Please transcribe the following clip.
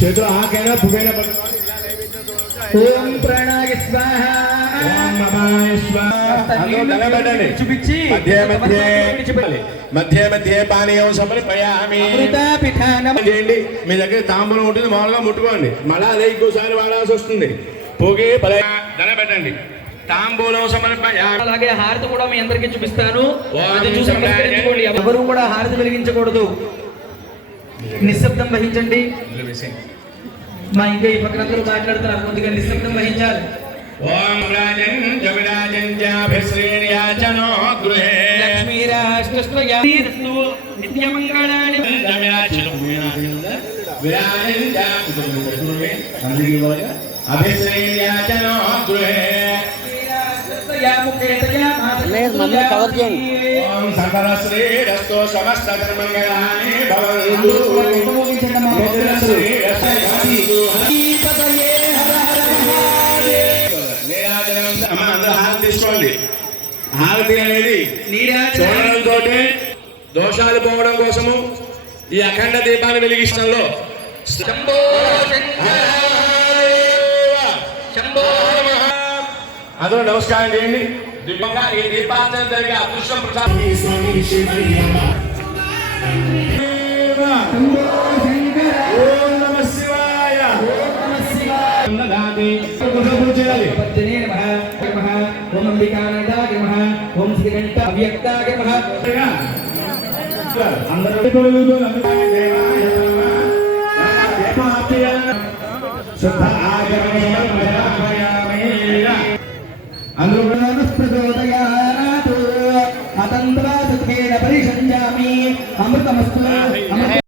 చేతులు ఆకైనా పుగైన ఓం ప్రాణాయ స్వాహ చూపించి మధ్య మధ్య పానీయం సమర్పయామి చేయండి. మీ దగ్గర తాంబూలం ఉంటుంది, మామూలుగా ముట్టుకోండి. మళ్ళా అదే ఇంకోసారి వాడాల్సి వస్తుంది. పోగే ధన పెట్టండి. తాంబూలం సమర్పయామి. అలాగే హారతి కూడా మీ అందరికీ చూపిస్తాను. ఎవరు కూడా హారతి వెలిగించకూడదు, నిశ్శబ్దం వహించండి. మా ఇంకా ఈ పక్కనందరూ మాట్లాడుతున్నారు, కొద్దిగా నిశ్శబ్దం వహించాలి. ఓం రాజన్ జవిరాజన్ జాభిశ్రీర్యాచనో గృహే లక్ష్మీరాష్ట్రస్వయాస్తు నిత్యమంగళాని విరాజన్ జాభిశ్రీర్గృహే అభిశ్రీర్యాచనో గృహే మమ్మల్ని కవర్ చేయండి. ఓం సకల శ్రీరస్తో సమస్త ధర్మంగళాని భవంతు. హారతి తీసుకోండి. హారతి అనేది చూడడంతో దోషాలు పోవడం కోసము ఈ అఖండ దీపాన్ని వెలిగిస్తాలో అందరూ నమస్కారం చేయండి. దీపంగా ఈ దీపాంతరం జరిగే అదృష్టం ప్రసాదం. ఓం నమః శివాయ. ఓం అంబికానాథాయ నమః. ఓం శ్రీకంఠ అవ్యక్తాయ నమః. అమృతమస్తు.